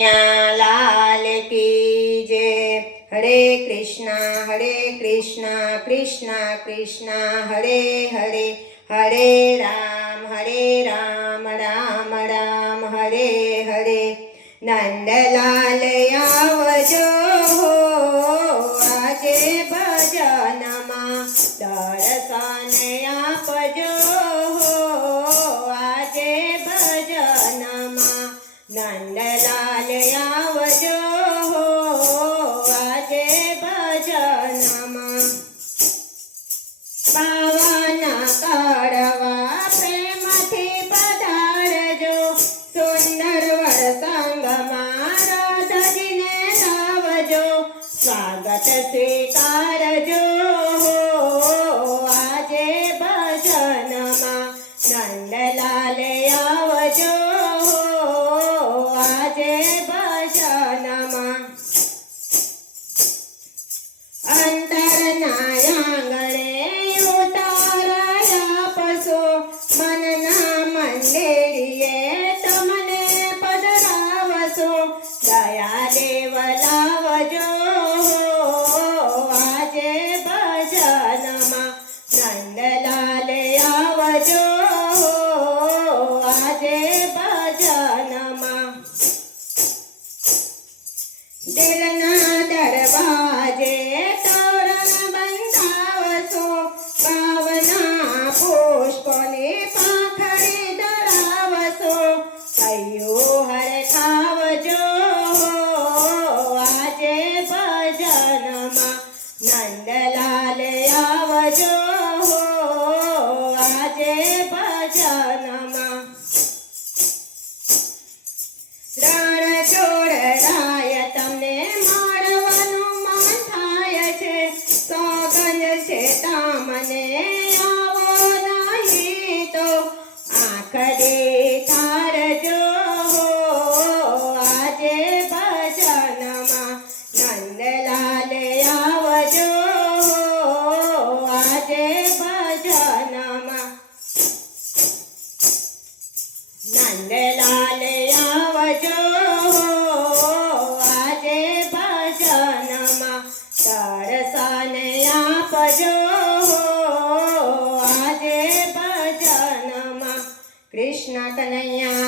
लाल की जय। हरे कृष्णा कृष्णा कृष्णा हरे हरे, हरे राम राम राम हरे हरे। नंदलाल आवजो हो આજે ભજનમાં, દર્શન આપજો હો આજે ભજનમાં। નંદલાલ આવજો હો આજે ભજનમાં। પાવાના કડવા પ્રેમથી પધારજો, સુંદર વરસંગમાં રાધાજીને લાવજો। સ્વાગત સ્વીકારજો હો આજે ભજનમાં। નંદલાલ આવજો હો આજે ભજનમાં। અંતરના આંગણે ઉતારાયા પશો, મનના મંદિરીએ તમને પધરાવશો। દયા દેવ લાવજો આજે ભજનમાં। નંદલાલ આવજો આજે ભજનમાં। દિલના દરવાજે તોરણ બંધાવશો, ભાવના પુષ્પની પાંખડી ધરાવશો। કયું હરખાવજો આજે ભજનમાં। નંદલાલ આવજો આજે ભજનમાં। રણ છોડરાય તમને મળવાનું મન થાય છે, સોગંદ છે તમને આવો નહીં તો આંખ દેખાડજો આજે ભજનમાં। નંદલાલ આવજો આજે ભજનમાં। નંદલાલ આવજો આજે ભજનમાં। દર્શન આપજો આજે ભજનમાં। કૃષ્ણ કનૈયા